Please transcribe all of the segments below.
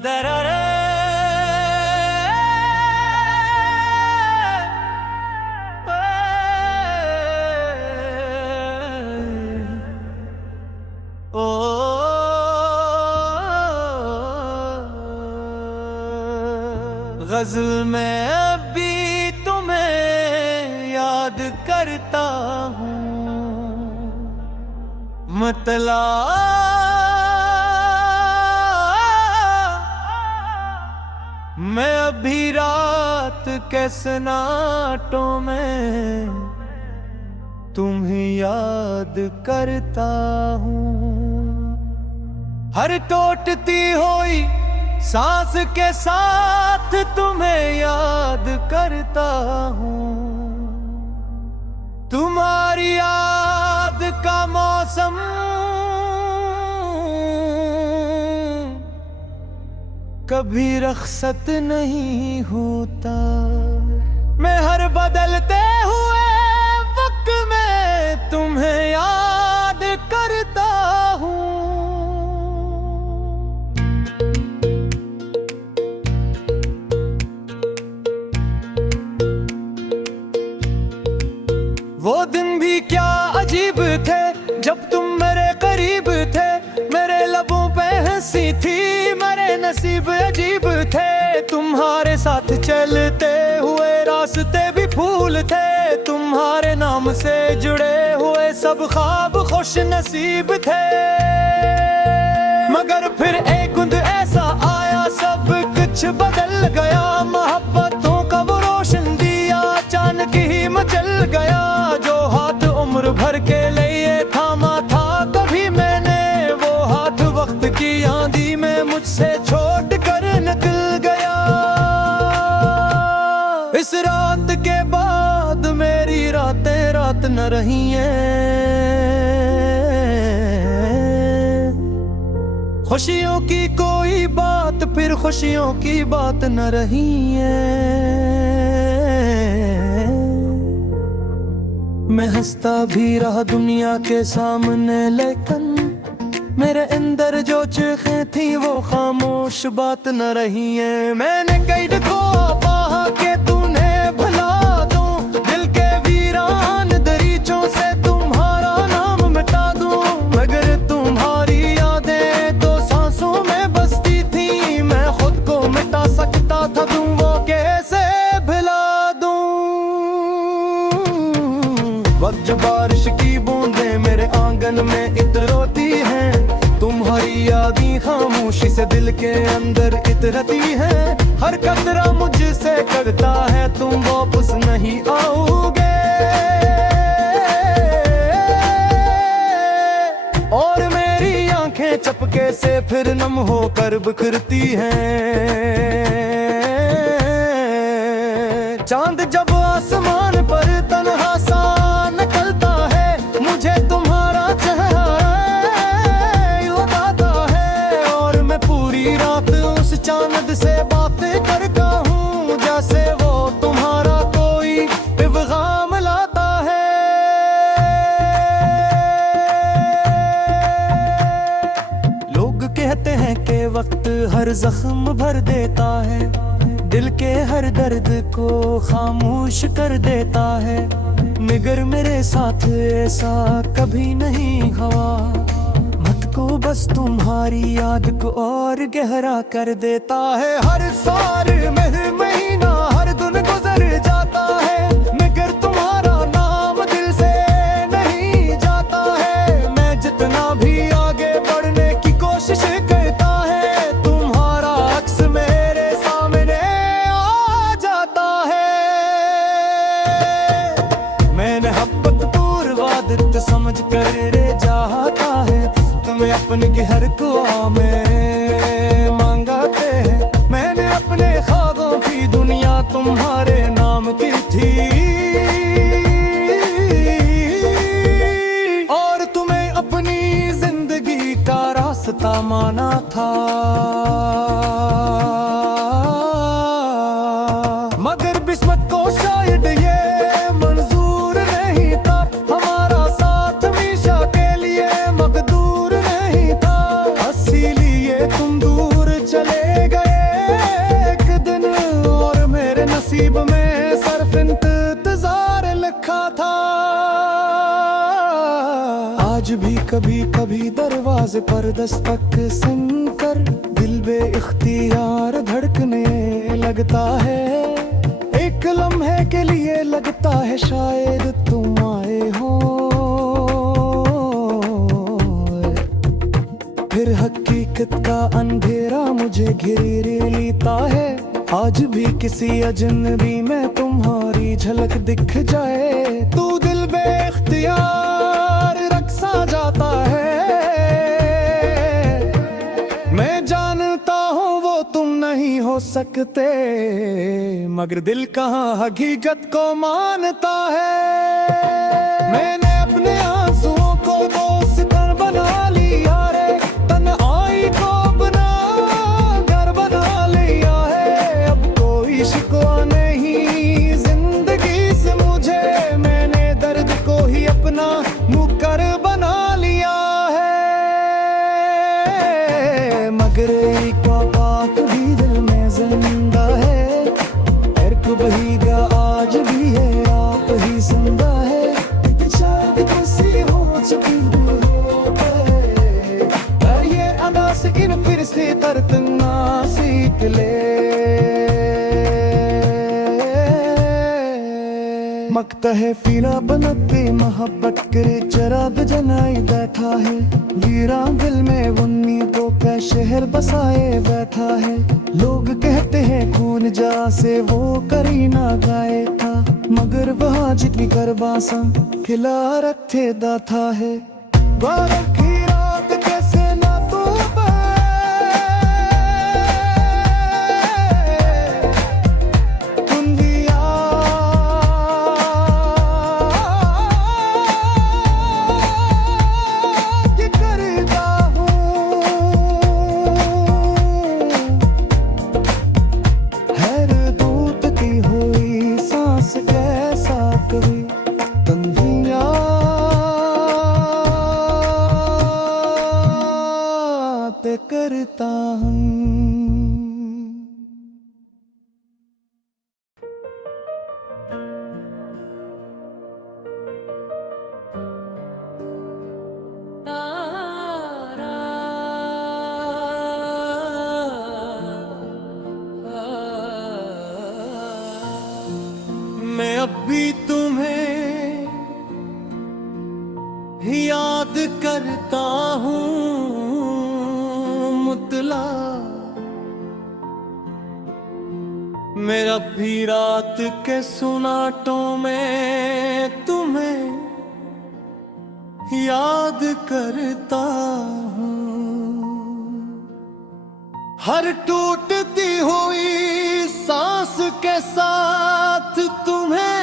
दररे ओ गज़ल में अभी तुम्हें याद करता हूँ, मतला मैं अभी रात के सन्नाटों में तुम्हें याद करता हूँ। हर टूटती हुई सांस के साथ तुम्हें याद करता हूँ। तुम्हारी याद का मौसम कभी रख़्सत नहीं होता। मैं हर बदलते हुए वक्त में तुम्हें याद करता हूँ। वो दिन भी क्या अजीब थे जब तुम मेरे करीब थे, मेरे लबों पे हंसी थी, मेरे नसीब अजीब थे। तुम्हारे साथ चलते हुए रास्ते भी फूल थे, तुम्हारे नाम से जुड़े हुए सब ख्वाब खुश नसीब थे। मगर फिर एक गुंद ऐसा आया, सब कुछ बदल गया। मोहब्बतों का वो रोशन दिया अचानक ही मचल गया। जो हाथ उम्र भर के लिए थामा था कभी मैंने, वो हाथ वक्त की आंधी में मुझसे छोड़ कर निकल गया। इस रात के बाद मेरी रातें रात न रही हैं। खुशियों की कोई बात फिर खुशियों की बात न रही है। मैं हंसता भी रहा दुनिया के सामने, लेकिन मेरे अंदर जो चीखें थी वो खामोश बात न रही है। मैंने कैद को पाहा के तूने भुला दूं, दिल के वीरान दरीचों से तुम्हारा नाम मिटा दूं। मगर तुम्हारी यादें तो सांसों में बसती थी, मैं खुद को मिटा सकता था, तुम वो कैसे भुला दूं। वक्त जो बारिश की बूंदें मेरे आंगन में इत्र रोती हैं, तुम्हारी यादें खामोशी से दिल के अंदर इतरती हैं। हर कतरा मुझसे करता है तुम वापस नहीं आओगे, और मेरी आंखें चपके से फिर नम होकर बिखरती हैं। चांद जब आसमान पर तन्हा सा निकलता है, मुझे तुम्हारा चेहरा चांद से बातें करता हूँ, जैसे वो तुम्हारा कोई पैगाम लाता है। लोग कहते हैं कि वक्त हर जख्म भर देता है, दिल के हर दर्द को खामोश कर देता है। मगर मेरे साथ ऐसा कभी नहीं हुआ, को बस तुम्हारी याद को और गहरा कर देता है। हर साल में महीना हर दिन गुजर जाता है, मगर तुम्हारा नाम दिल से नहीं जाता है। मैं जितना भी आगे बढ़ने की कोशिश करता है, तुम्हारा अक्स मेरे सामने आ जाता है। मैंने मोहब्बत पूर्वादित समझ कर रे चाहता है, तुम्हें अपने के हर दुआ में मांगाते हैं। मैंने अपने ख्वाबों की दुनिया तुम्हारे नाम की थी, और तुम्हें अपनी जिंदगी का रास्ता माना था। मगर किस्मत को शायद ये मंजूर नहीं था, हमारा साथ हमेशा के लिए मकदूर नहीं था। इसीलिए तुम दूर चले गए। कभी कभी दरवाजे पर दस्तक सुनकर दिल बे इख्तियार धड़कने लगता है। एक लम्हे के लिए लगता है शायद तुम आए हो, फिर हकीकत का अंधेरा मुझे घेरे लेता है। आज भी किसी अजनबी में तुम्हारी झलक दिख जाए तो दिल बेख्तियार रक्सा जाता है। मैं जानता हूँ वो तुम नहीं हो सकते, मगर दिल कहाँ हकीकत को मानता है। मैंने अपने आंसुओं को दोस्तर बना लिया रे, तन्हाई को अपना घर बना लिया है। अब कोई शिकवा नहीं जिंदगी से मुझे, मैंने दर्द को ही अपना मुकर बना लिया है। मगर एक बात भी दिल में जिंदा है, इर्क बहीगा आज भी है, आप ही जिंदा है। शायद किसी हो चुकी हो गए, पर ये अदा से इन फिर से दर्द ना सीख ले। मकता है फिरा बनते मोहब्बत करे चराग जनाई बैठा है। वीरा दिल में उम्मीदों का शहर बसाए बैठा है। लोग कहते हैं खून जा से वो करीना गाए था, मगर वहाँ जितनी करबासम खिला रखे दाता है। बारिश की रात कैसे ना तू करता हूँ। मैं अब भी तुम्हें याद करता हूँ मुतला, मेरा भी रात के सुनाटों में तुम्हें याद करता हूँ। हर टूटती हुई सांस के साथ तुम्हें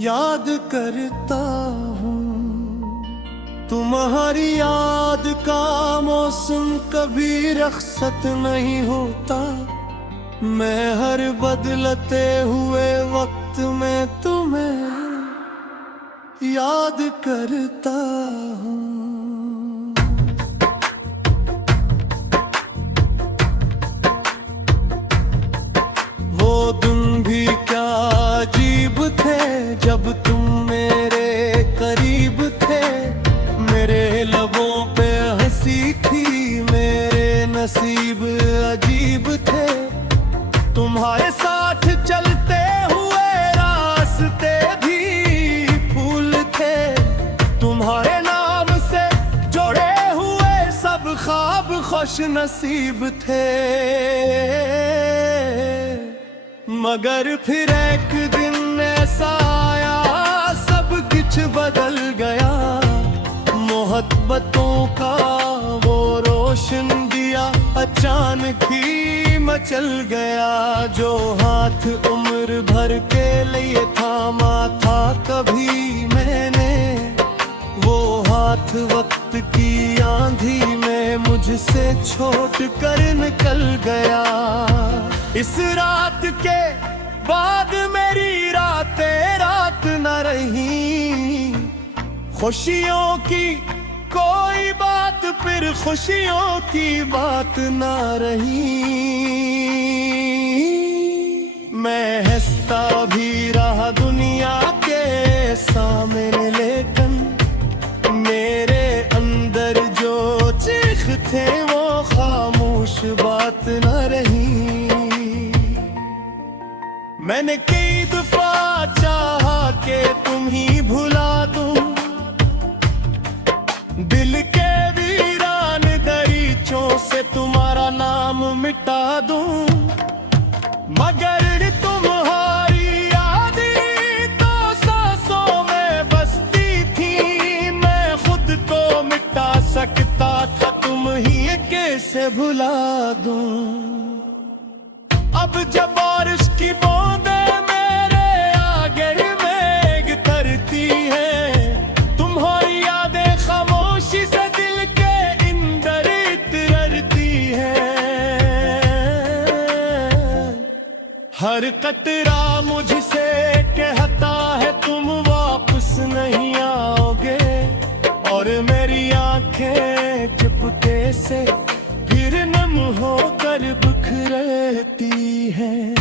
याद करता हूँ। तुम्हारी याद का मौसम कभी रखसत नहीं होता, मैं हर बदलते हुए वक्त में तुम्हें याद करता हूँ। वो दिन भी क्या अजीब थे जब तुम मेरे करीब थे। मेरे लबों पे हंसी थी, मेरे नसीब अजीब थे। तुम्हारे साथ चलते हुए रास्ते भी फूल थे, तुम्हारे नाम से जुड़े हुए सब ख्वाब खुश नसीब थे। मगर फिर एक दिन ऐसा आया सब कुछ बदल गया। मोहब्बतों का वो रोशन दिया अचानक ही मचल गया। जो हाथ उम्र भर के लिए थामा था कभी मैंने, वो हाथ वक्त की आंधी में मुझसे छोड़ कर निकल गया। इस रात के बाद मेरी रातें रात न रही, खुशियों की कोई बात फिर खुशियों की बात न रही। मैं कहता भी रहा दुनिया के सामने, लेकिन मेरे अंदर जो चीख थे वो खामोश बात न रही। मैंने कई दफा चाहा कि तुम ही भुला दूं, दिल के वीरान दरीचों से तुम्हारा नाम मिटा दूं, मगर तुम्हारी यादें तो सांसों में बसती थी। मैं खुद को मिटा सकता था, तुम ही कैसे भुला दूं। अब जब बारिश की बूंदें मेरे आगे मेघ धरती है, तुम्हारी यादें खामोशी से दिल के अंदर इतरती है। हर कतरा मुझसे कहता है तुम वापस नहीं आओगे, और मेरी आंखें चुपके से फिर नम होकर बिखरती हैं।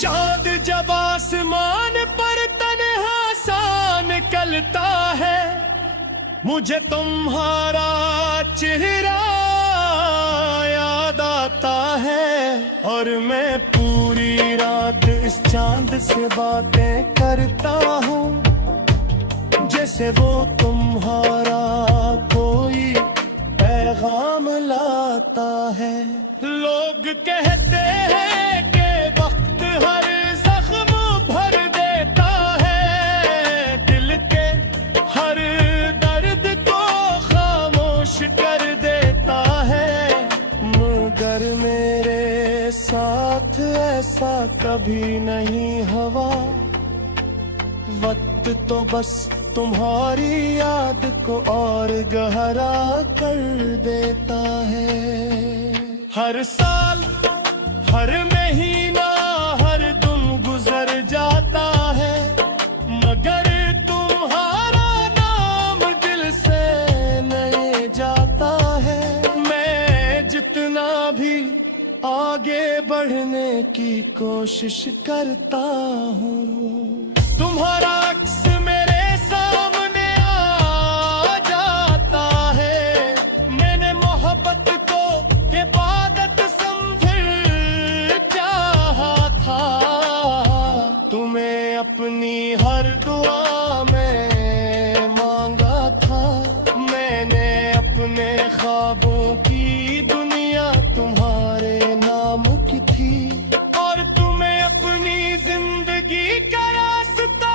चांद जब आसमान पर तन्हा सा निकलता है, मुझे तुम्हारा चेहरा याद आता है, और मैं पूरी रात इस चांद से बातें करता हूँ, जैसे वो तुम्हारा कोई पैगाम लाता है। लोग कहते हैं कि वक्त हर जख्म भर देता है, दिल के हर दर्द को खामोश कर देता है, मगर मेरे साथ ऐसा कभी नहीं हुआ। वक्त तो बस तुम्हारी याद को और गहरा कर देता है। हर साल हर महीना हर दिन गुजर जाता है, मगर तुम्हारा नाम दिल से नहीं जाता है। मैं जितना भी आगे बढ़ने की कोशिश करता हूँ, तुम्हारा अक्स मेरे सामने आ जाता है। मैंने मोहब्बत को इबादत समझ चाहा था, तुम्हें अपनी हर दुआ में मांगा था। मैंने अपने ख्वाबों की दुनिया तुम्हारे नाम की थी, और तुम्हें अपनी जिंदगी का रास्ता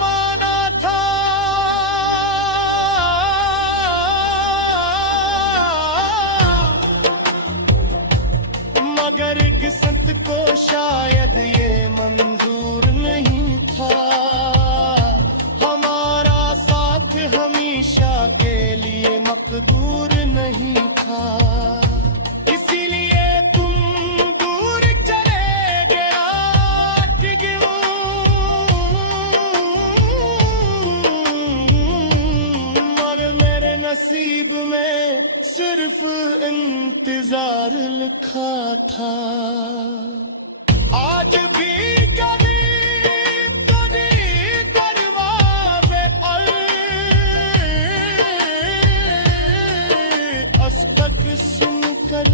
माना था। मगर किस्मत को शायद ये मंजूर नहीं था, हमारा साथ हमेशा के लिए मकदूर नहीं था। इसीलिए तुम दूर चले गया कि मगर मेरे नसीब में सिर्फ इंतजार लिखा था। आज भी कभी दरवाजे पर अस्तक सुनकर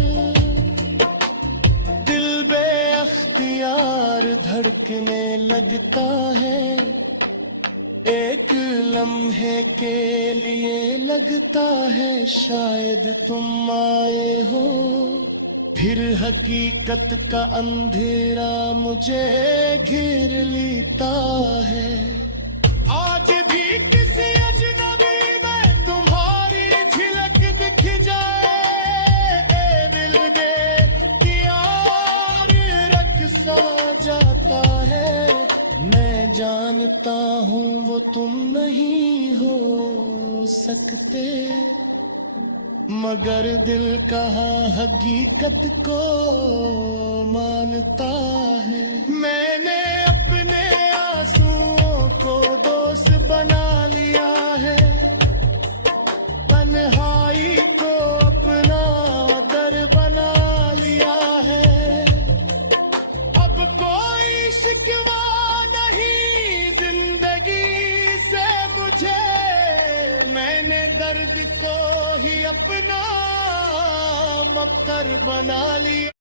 दिल बेअख्तियार धड़कने लगता है। एक लम्हे के लिए लगता है शायद तुम आए हो, फिर हकीकत का अंधेरा मुझे घेर लेता है। आज भी किसी अजनबी में तुम्हारी झलक दिख जाए, दिल दे यार रक्सा जाता है। मैं जानता हूँ वो तुम नहीं हो सकते, मगर दिल कहाँ हकीकत को मानता है। मैंने अपने आंसुओं दर्द को ही अपना मक्कर बना लिया।